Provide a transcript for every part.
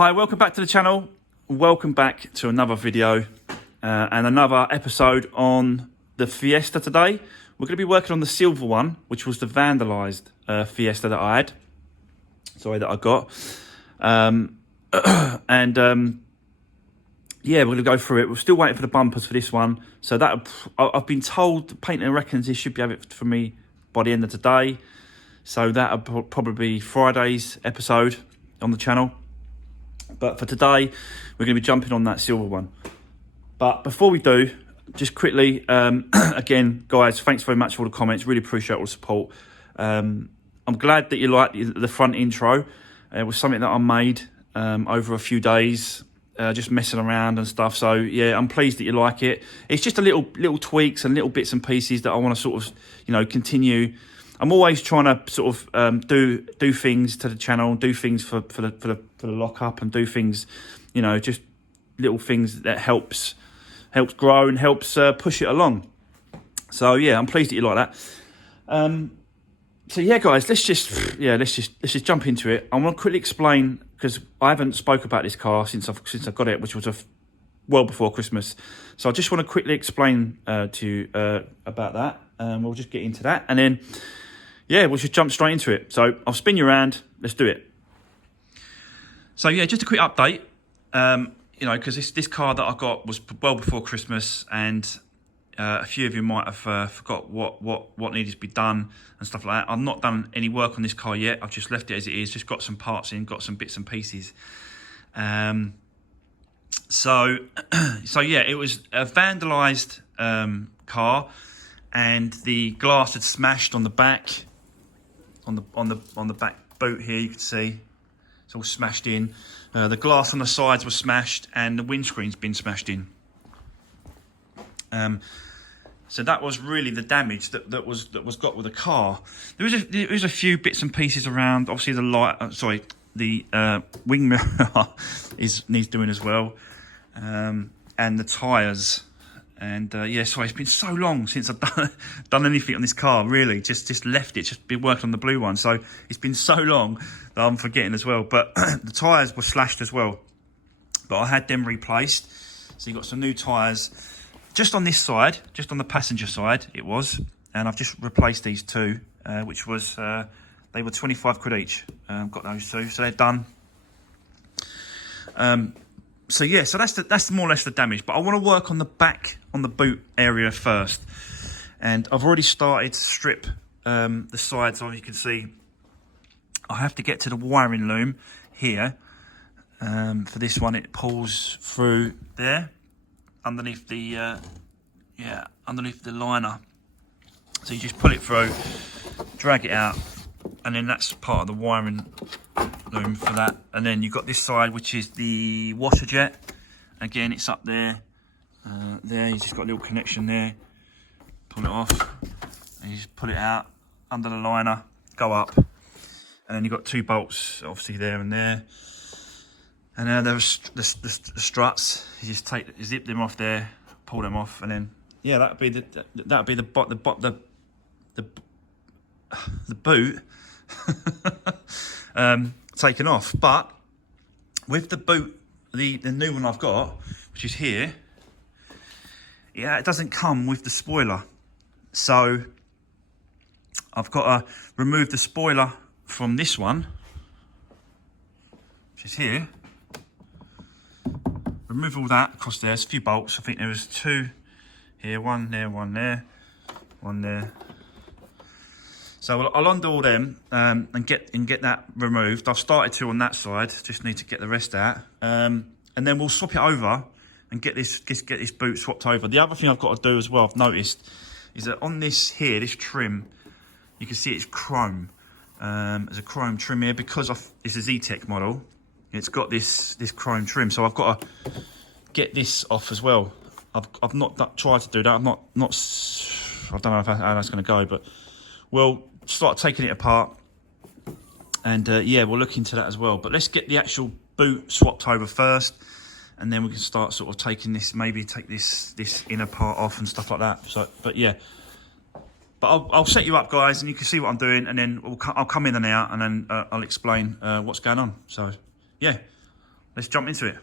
Hi, welcome back to the channel. Welcome back to another video and another episode on the Fiesta today. We're going to be working on the silver one, which was the vandalised Fiesta that I had. Sorry, that I got. Yeah, we're going to go through it. We're still waiting for the bumpers for this one. So that I've been told, Painting reckons he should be having it for me by the end of today. So that'll probably be Friday's episode on the channel. But for today, we're going to be jumping on that silver one. But before we do, just quickly, again, guys, thanks very much for all the comments. Really appreciate all the support. I'm glad that you liked the front intro. It was something that I made over a few days, just messing around and stuff. So, yeah, I'm pleased that you like it. It's just a little tweaks and little bits and pieces that I want to sort of, continue. I'm always trying to sort of do things to the channel, do things for the lockup, and do things, just little things that helps grow and helps push it along. So yeah, I'm pleased that you like that. So yeah, guys, let's just jump into it. I want to quickly explain, because I haven't spoke about this car since I got it, which was well before Christmas. So I just want to quickly explain to you about that. We'll just get into that, and then yeah, we'll just jump straight into it. So I'll spin you around. Let's do it. So yeah, just a quick update. Because this car that I got was well before Christmas, and a few of you might have forgot what needed to be done and stuff like that. I've not done any work on this car yet. I've just left it as it is. Just got some parts in, got some bits and pieces. So yeah, it was a vandalised car, and the glass had smashed on the back. On the back boot here, you can see it's all smashed in. The glass on the sides was smashed, and the windscreen's been smashed in. So that was really the damage that was got with the car. There was a few bits and pieces around. Obviously, the wing mirror needs doing as well, and the tyres. And yeah, so it's been so long since I've done anything on this car, really. Just left it, just been working on the blue one. So it's been so long that I'm forgetting as well. But the tyres were slashed as well. But I had them replaced. So you got some new tyres just on this side, just on the passenger side it was. And I've just replaced these two, which was, they were 25 quid each. Got those two, so they're done. So yeah, so that's more or less the damage. But I want to work on the back, on the boot area first. And I've already started to strip the sides. So you can see, I have to get to the wiring loom here. For this one, it pulls through there, underneath the underneath the liner. So you just pull it through, drag it out, and then that's part of the wiring loom for that. And then you've got this side, which is the washer jet. Again, it's up there. There, you just got a little connection there. Pull it off, and you just pull it out under the liner, go up, and then you've got two bolts, obviously there and there. And there's the struts. You just zip them off there, pull them off, and then yeah, that'd be the boot taken off. But with the boot, the new one I've got, which is here, yeah, it doesn't come with the spoiler. So I've got to remove the spoiler from this one, which is here. Remove all that across there. There's a few bolts. I think there was two here, one there, one there, one there. So I'll undo all them and get that removed. I've started to on that side. Just need to get the rest out, and then we'll swap it over and get this boot swapped over. The other thing I've got to do as well, I've noticed, is that on this here, this trim, you can see it's chrome. There's a chrome trim here because it's a Z-Tech model. It's got this chrome trim, so I've got to get this off as well. I've not tried to do that. I don't know how that's going to go, but we'll start taking it apart, and yeah, we'll look into that as well. But let's get the actual boot swapped over first, and then we can start sort of taking this, maybe take this inner part off and stuff like that. So, but yeah, but I'll set you up, guys, and you can see what I'm doing, and then I'll come in and out, and then I'll explain what's going on. So yeah, let's jump into it.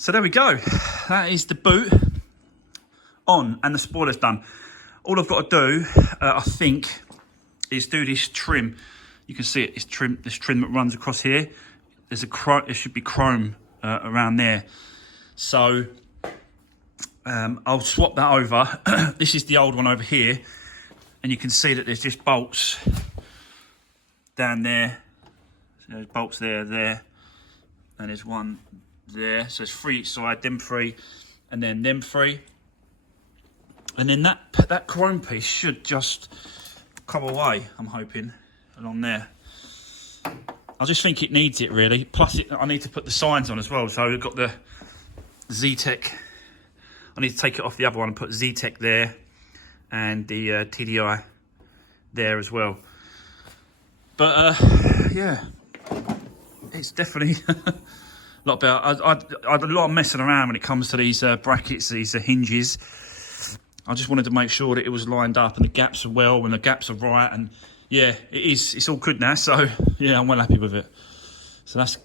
So there we go, that is the boot on and the spoiler's done. All I've got to do, I think, is do this trim. You can see it, this trim that runs across here. There's there should be chrome around there. So I'll swap that over. This is the old one over here. And you can see that there's just bolts down there. So there's bolts there, and there's one there, so it's 3 each side, them 3, and then them 3, and then that chrome piece should just come away, I'm hoping, along there. I just think it needs it really, plus I need to put the signs on as well. So we've got the Z-Tech, I need to take it off the other one and put Z-Tech there, and the TDI there as well. But yeah, it's definitely a lot better. I had a lot of messing around when it comes to these brackets, these hinges. I just wanted to make sure that it was lined up and the gaps are well and the gaps are right. And yeah, it is. It's all good now. So yeah, I'm well happy with it. So that's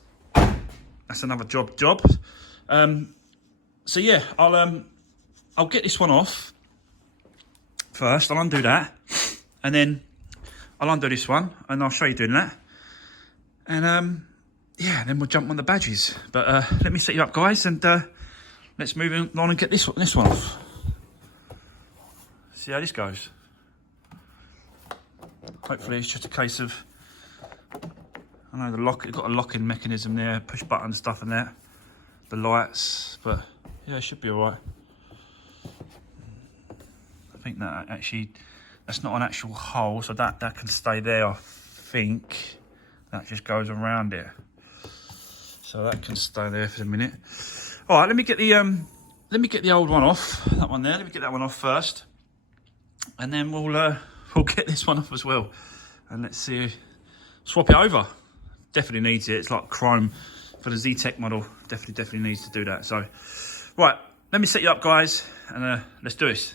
another job. So yeah, I'll get this one off first. I'll undo that, and then I'll undo this one, and I'll show you doing that. And yeah, then we'll jump on the badges. But let me set you up, guys, and let's move on and get this one off. See how this goes. Hopefully it's just a case of, I know it's got a locking mechanism there, push button stuff in there, the lights, but yeah, it should be all right. I think that actually, that's not an actual hole, so that can stay there. I think that just goes around it. So that can stay there for a minute. All right, let me get the old one off. That one there. Let me get that one off first, and then we'll get this one off as well. And let's see, swap it over. Definitely needs it. It's like chrome for the Z-Tech model. Definitely needs to do that. So, right, let me set you up, guys, and let's do this.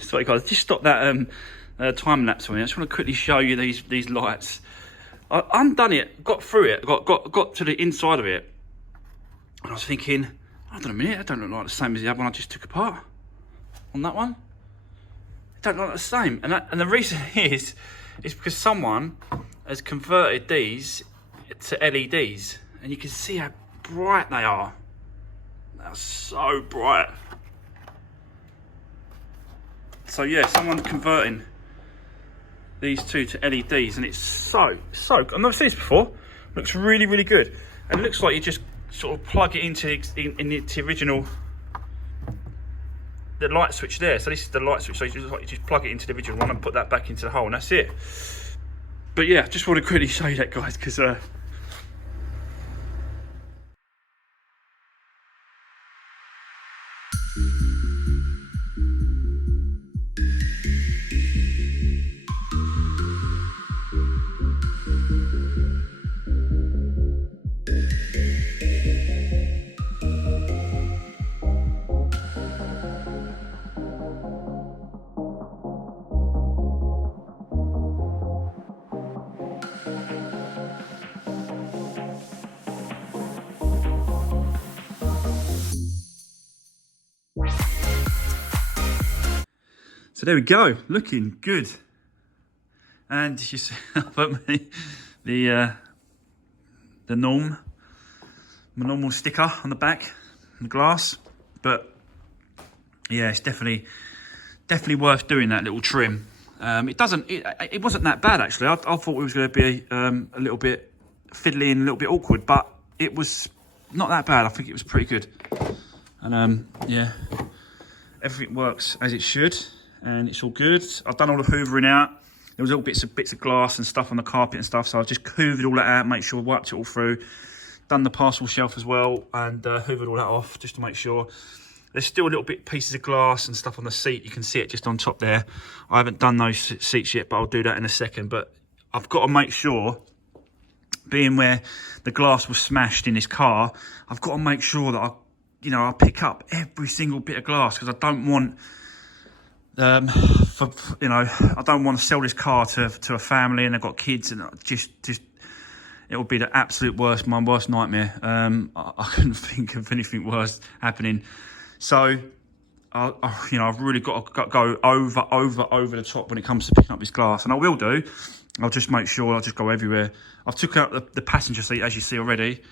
Sorry guys, just stop that time lapse on it. I just want to quickly show you these lights. I undone it, got through it, got to the inside of it, and I was thinking, hold on a minute, that don't look like the same as the other one I just took apart. On that one, it don't look like the same, and the reason is because someone has converted these to LEDs, and you can see how bright they are. They're so bright. So yeah, someone's converting these two to LEDs, and it's so I've never seen this before. Looks really good, and it looks like you just sort of plug it into the original the light switch there. So this is the light switch. So you just plug it into the original one and put that back into the hole, and that's it. But yeah, just want to quickly show you that, guys, because so there we go, looking good. And you see, I put my normal sticker on the back, the glass. But yeah, it's definitely worth doing that little trim. It wasn't that bad actually. I thought it was going to be a little bit fiddly and a little bit awkward, but it was not that bad. I think it was pretty good. And yeah, everything works as it should. And it's all good. I've done all the hoovering out. There was little bits of glass and stuff on the carpet and stuff, so I just hoovered all that out, make sure I wiped it all through. Done the parcel shelf as well, and hoovered all that off just to make sure. There's still a little bit pieces of glass and stuff on the seat. You can see it just on top there. I haven't done those seats yet, but I'll do that in a second. But I've got to make sure, being where the glass was smashed in this car, I've got to make sure that I pick up every single bit of glass, because I don't want. I don't want to sell this car to a family and they've got kids, and just it would be the absolute worst, my worst nightmare. I couldn't think of anything worse happening. So, I've really got to go over the top when it comes to picking up this glass, and I will do. I'll just make sure I just go everywhere. I've took out the passenger seat, as you see already,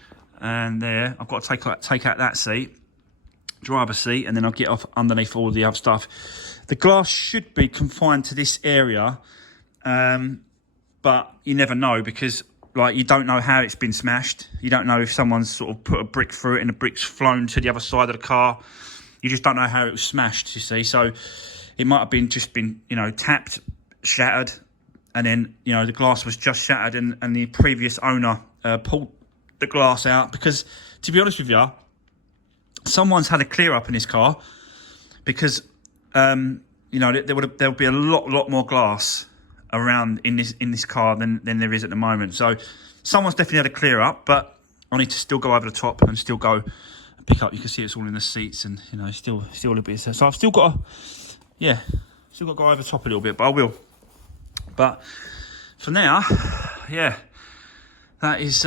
and there I've got to take out that seat, driver's seat, and then I'll get off underneath all the other stuff. The glass should be confined to this area, but you never know, because you don't know how it's been smashed. You don't know if someone's sort of put a brick through it and the brick's flown to the other side of the car. You just don't know how it was smashed, you see. So it might have been tapped, shattered, and then, the glass was just shattered, and the previous owner pulled the glass out, because, to be honest with you, someone's had a clear up in this car, because there'll be a lot more glass around in this car than there is at the moment. So someone's definitely had a clear up, but I need to still go over the top and still go and pick up. You can see it's all in the seats, and still a little bit. So I've still got to go over the top a little bit, but I will. But for now, yeah, that is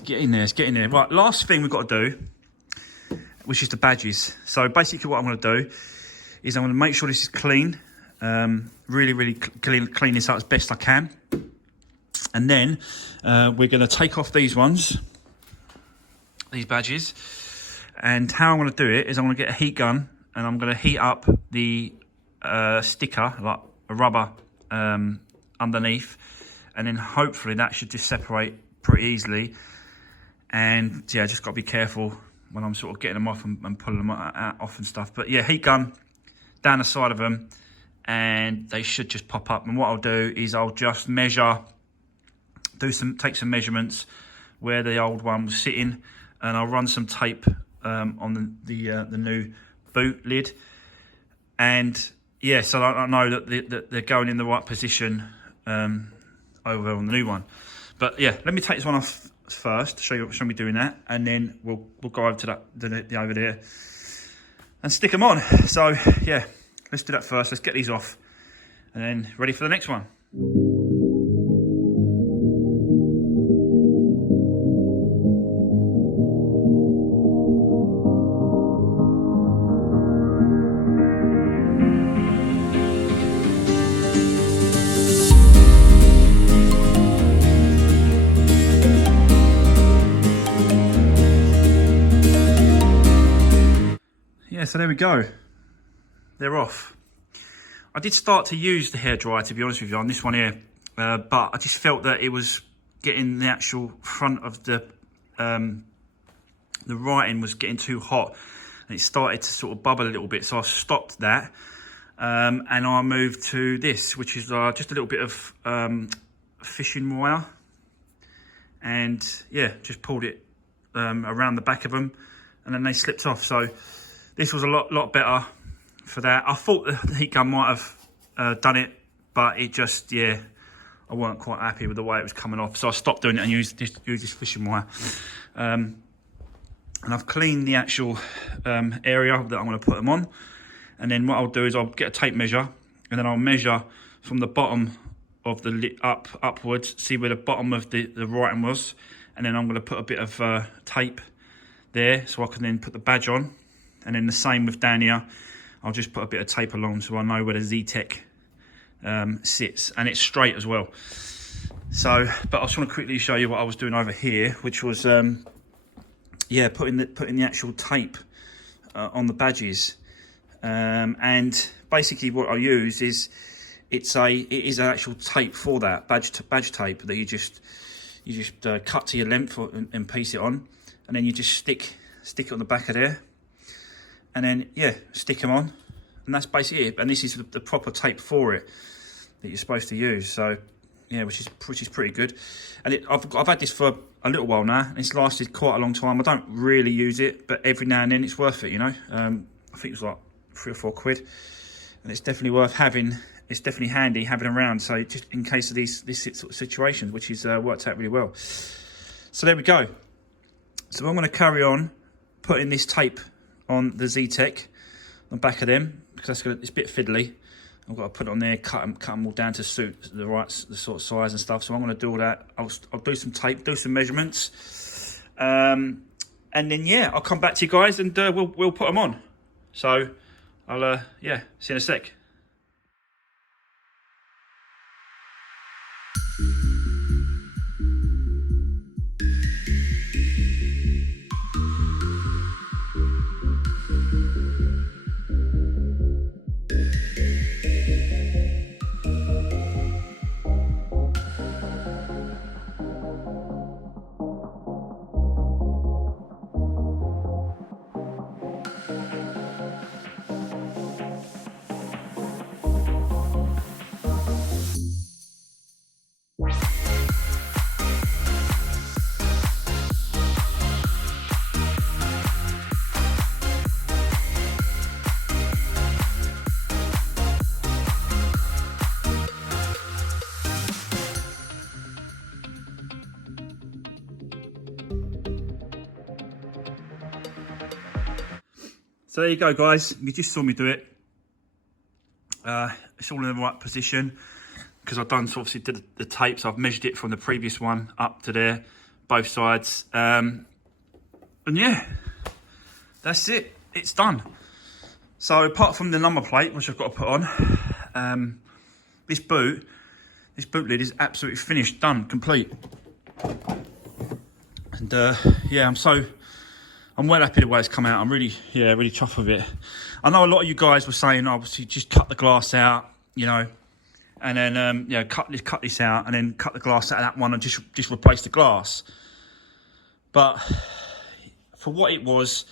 getting there. It's getting there. Right, last thing we've got to do, which is the badges. So basically what I'm going to do is I'm going to make sure this is clean, really clean this up as best I can. And then we're going to take off these badges. And how I'm going to do it is I'm going to get a heat gun, and I'm going to heat up the sticker, like a rubber underneath. And then hopefully that should just separate pretty easily. And yeah, just got to be careful when I'm sort of getting them off and pulling them off and stuff. But yeah, heat gun down the side of them, and they should just pop up. And what I'll do is I'll just take some measurements where the old one was sitting, and I'll run some tape on the new boot lid. And yeah, so I know that they're going in the right position over on the new one. But yeah, let me take this one off first, show me doing that, and then we'll go over to the over there and stick them on. So yeah, let's do that first. Let's get these off, and then ready for the next one. Yeah, so there we go. They're off. I did start to use the hairdryer, to be honest with you, on this one here, but I just felt that it was getting the actual front of the writing was getting too hot, and it started to sort of bubble a little bit, so I stopped that, and I moved to this, which is just a little bit of fishing wire, and yeah, just pulled it around the back of them, and then they slipped off. So this was a lot better for that. I thought the heat gun might have done it, but it just, yeah, I weren't quite happy with the way it was coming off, so I stopped doing it and used this fishing wire. And I've cleaned the actual area that I'm going to put them on, and then what I'll do is I'll get a tape measure, and then I'll measure from the bottom of the lid upwards, see where the bottom of the writing was, and then I'm going to put a bit of tape there so I can then put the badge on, and then the same with down here, I'll just put a bit of tape along so I know where the Z-Tech sits, and it's straight as well. So, but I just want to quickly show you what I was doing over here, which was yeah, putting the actual tape on the badges, and basically what I use is it is an actual tape for that badge tape that you just cut to your length and piece it on, and then you just stick it on the back of there, and then yeah, stick them on, and that's basically it. And this is the proper tape for it that you're supposed to use. So yeah, which is pretty good. And I've had this for a little while now, and it's lasted quite a long time. I don't really use it, but every now and then it's worth it, you know. I think it was like £3 or £4, and it's definitely worth having. It's definitely handy having around, so just in case of this sort of situations, which is worked out really well. So there we go. So I'm going to carry on putting this tape on the Z-Tech on the back of them, because it's a bit fiddly. I've got to put it on there, cut them all down to suit the sort of size and stuff. So I'm going to do all that. I'll do some tape, do some measurements, and then yeah, I'll come back to you guys, and we'll put them on. So I'll yeah, see you in a sec. So there you go, guys. You just saw me do it. It's all in the right position because I've done, so obviously did the tape, so I've measured it from the previous one up to there, both sides. And yeah, that's it. It's done. So apart from the number plate, which I've got to put on, this boot lid is absolutely finished, done, complete. And yeah, I'm well happy the way it's come out. I'm really chuffed with it. I know a lot of you guys were saying, obviously, just cut the glass out, you know, and then you know, cut this out, and then cut the glass out of that one, and just replace the glass. But for what it was,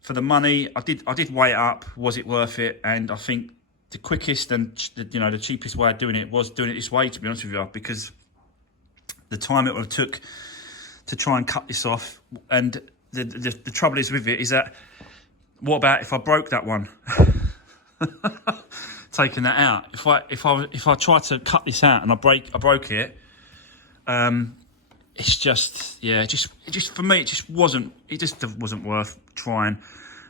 for the money, I did weigh it up. Was it worth it? And I think the quickest and the cheapest way of doing it was doing it this way, to be honest with you, because the time it would have took to try and cut this off, and the trouble is with it is that, what about if I broke that one? Taking that out. If I try to cut this out and I broke it, it's just, yeah, it just for me it just wasn't worth trying.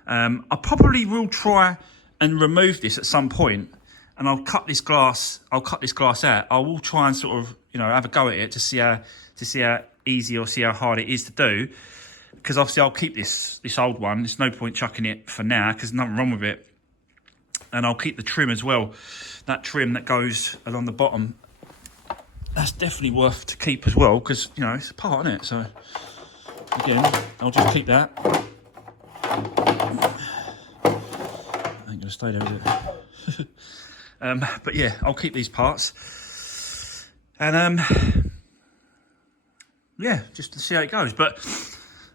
I probably will try and remove this at some point, and I'll cut this glass out. I will try and sort of, have a go at it to see how easy or see how hard it is to do. Because obviously I'll keep this old one. There's no point chucking it for now because there's nothing wrong with it. And I'll keep the trim as well. That trim that goes along the bottom, that's definitely worth to keep as well, because it's a part, isn't it? So again, I'll just keep that. Ain't gonna stay there, is it? But yeah, I'll keep these parts. And yeah, just to see how it goes. But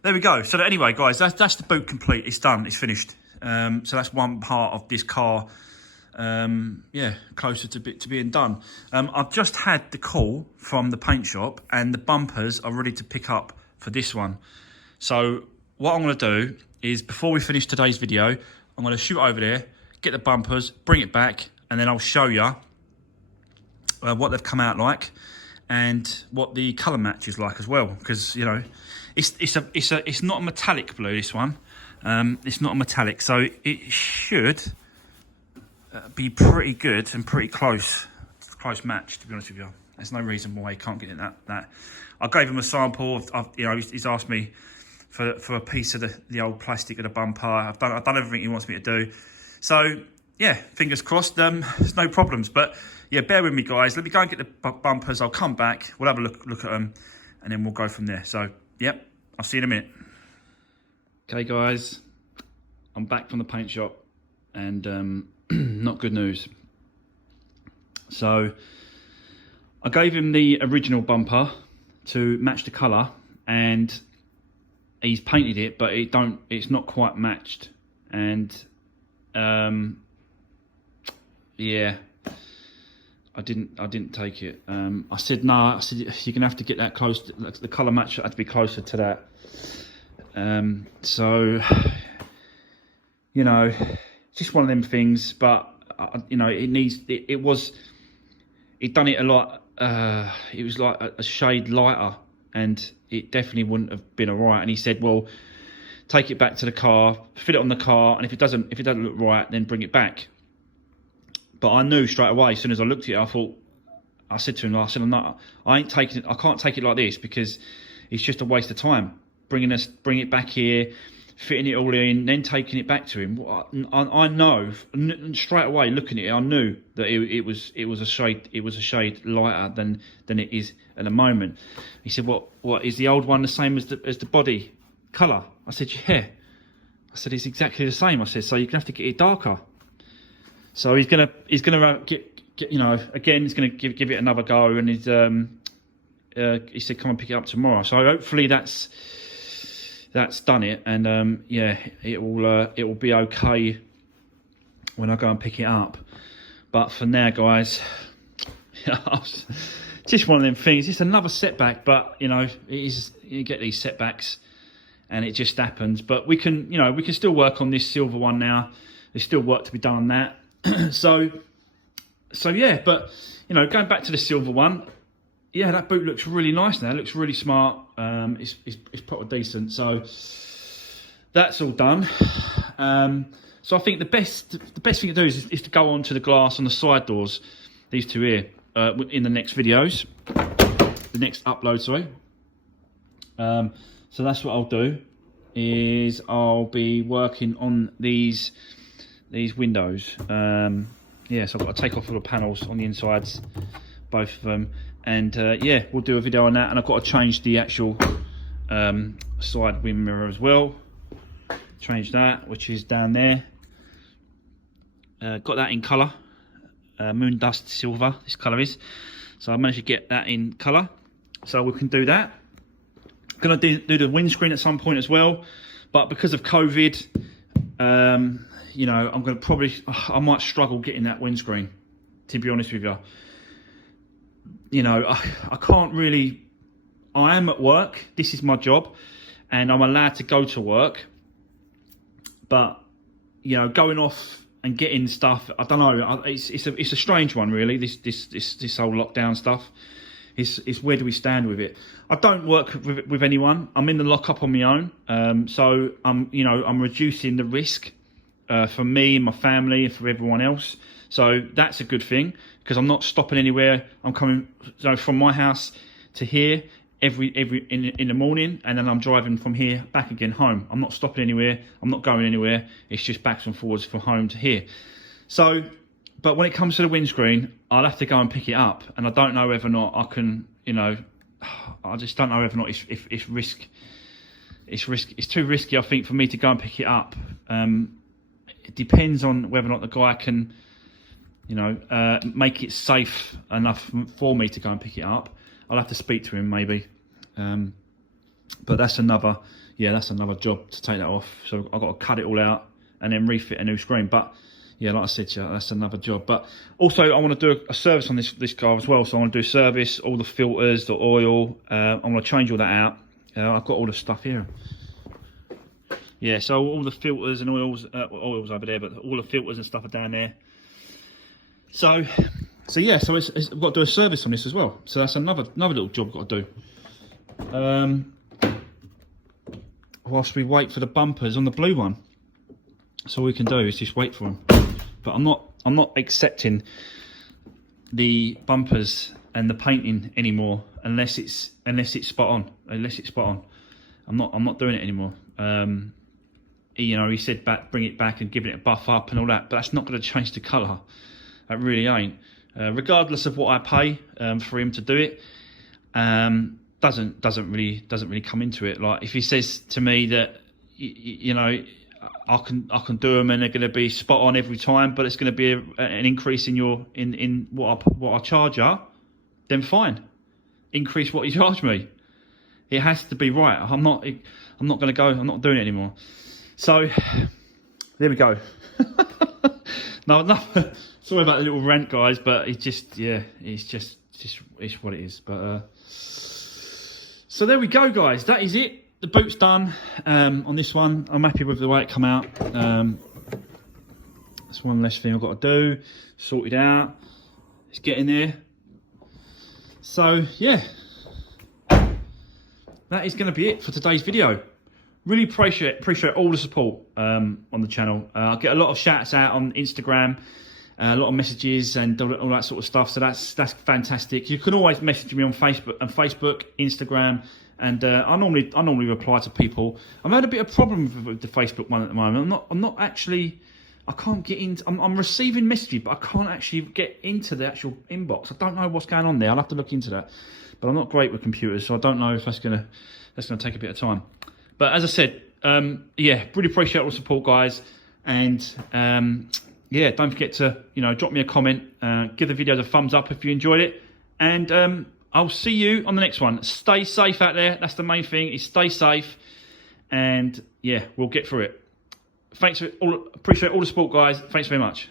there we go. So anyway, guys, that's the boot complete. It's done. It's finished. So that's one part of this car. Yeah, closer to being done. I've just had the call from the paint shop, and the bumpers are ready to pick up for this one. So what I'm going to do is, before we finish today's video, I'm going to shoot over there, get the bumpers, bring it back, and then I'll show you what they've come out like and what the colour match is like as well. Because, you know, it's not a metallic blue, this one. It's not a metallic, so it should be pretty good and pretty close match, to be honest with you. There's no reason why he can't get in that. I gave him a sample of you know, he's asked me for a piece of the old plastic of the bumper. I've done everything he wants me to do. So yeah, fingers crossed. There's no problems. But yeah, bear with me, guys. Let me go and get the bumpers. I'll come back. We'll have a look at them, and then we'll go from there. So yep, I'll see you in a minute. Okay, guys, I'm back from the paint shop, and not good news. So I gave him the original bumper to match the colour, and he's painted it, but it's not quite matched. And yeah, I didn't take it. I said no. I said you're gonna have to get that close. The colour match had to be closer to that. So you know, just one of them things. But you know, it done it a lot. It was like a shade lighter, and it definitely wouldn't have been alright. And he said, well, take it back to the car, fit it on the car, and if it doesn't look right, then bring it back. But I knew straight away, as soon as I looked at it, I said to him, I ain't taking it. I can't take it like this, because it's just a waste of time bring it back here, fitting it all in, then taking it back to him. I know straight away, looking at it, I knew that it was a shade lighter than it is at the moment. He said, what is the old one the same as the body colour? I said, yeah. I said, it's exactly the same. I said, so you're gonna have to get it darker. So he's gonna get you know, again, he's gonna give it another go, and he said, come and pick it up tomorrow. So hopefully that's done it, and yeah, it will be okay when I go and pick it up. But for now, guys, just one of them things. It's another setback, but you know, you get these setbacks, and it just happens. But we can still work on this silver one now. There's still work to be done on that. so yeah, but you know, going back to the silver one, yeah, that boot looks really nice now. It looks really smart. It's proper decent. So that's all done. So I think the best thing to do is to go on to the glass on the side doors, these two here, in the next videos, the next upload. Sorry. So that's what I'll do. Is I'll be working on these windows. Yeah, so I've got to take off all the panels on the insides, both of them. And yeah, we'll do a video on that, and I've got to change the actual side wind mirror as well. Change that, which is down there. Got that in colour, moon dust silver, this colour is. So I managed to get that in colour, so we can do that. Gonna do the windscreen at some point as well, but because of COVID, you know, I'm gonna I might struggle getting that windscreen, to be honest with you. You know, I can't really, I am at work, this is my job, and I'm allowed to go to work, but, you know, going off and getting stuff, I don't know, it's a strange one really, this whole lockdown stuff. It's where do we stand with it? I don't work with anyone, I'm in the lockup on my own, so I'm reducing the risk for me and my family and for everyone else. So that's a good thing, because I'm not stopping anywhere. I'm coming from my house to here in the morning, and then I'm driving from here back again home. I'm not stopping anywhere. I'm not going anywhere. It's just backs and forwards from home to here. So, but when it comes to the windscreen, I'll have to go and pick it up, and I don't know whether or not I can. You know, I just don't know whether or not it's risk. It's too risky, I think, for me to go and pick it up. It depends on whether or not the guy can, you know, make it safe enough for me to go and pick it up. I'll have to speak to him maybe. But that's another yeah, that's another job to take that off. So I've got to cut it all out and then refit a new screen. But yeah, like I said, yeah, that's another job. But also, I want to do a service on this car as well. So I want to do service, all the filters, the oil. I want to change all that out. I've got all the stuff here. Yeah, so all the filters and oils over there, but all the filters and stuff are down there. So yeah, so I've got to do a service on this as well. So that's another little job I've got to do. Whilst we wait for the bumpers on the blue one. So all we can do is just wait for them. But I'm not accepting the bumpers and the painting anymore unless it's spot on. I'm not doing it anymore. You know, he said bring it back and give it a buff up and all that, but that's not going to change the colour. That really ain't. Regardless of what I pay for him to do it, doesn't really come into it. Like if he says to me that you know, I can do them and they're going to be spot on every time, but it's going to be an increase in what I charge you, then fine, increase what you charge me. It has to be right. I'm not going to go. I'm not doing it anymore. So there we go. no, sorry about the little rant, guys, but it's just it's what it is. But so there we go, guys. That is it. The boot's done on this one. I'm happy with the way it come out. That's one less thing I've got to do. Sort it out. It's getting there. So yeah, that is going to be it for today's video. Really appreciate all the support on the channel. I get a lot of shouts out on Instagram, a lot of messages and all that sort of stuff. So that's fantastic. You can always message me on Facebook, Instagram. And I normally reply to people. I've had a bit of problem with the Facebook one at the moment. I'm not actually. I can't get into. I'm receiving messages, but I can't actually get into the actual inbox. I don't know what's going on there. I'll have to look into that. But I'm not great with computers, so I don't know if that's gonna take a bit of time. But as I said, yeah, really appreciate all the support, guys. And yeah, don't forget to drop me a comment, give the videos a thumbs up if you enjoyed it, and I'll see you on the next one. Stay safe out there. That's the main thing, is stay safe. And yeah, we'll get through it. Appreciate all the support, guys. Thanks very much.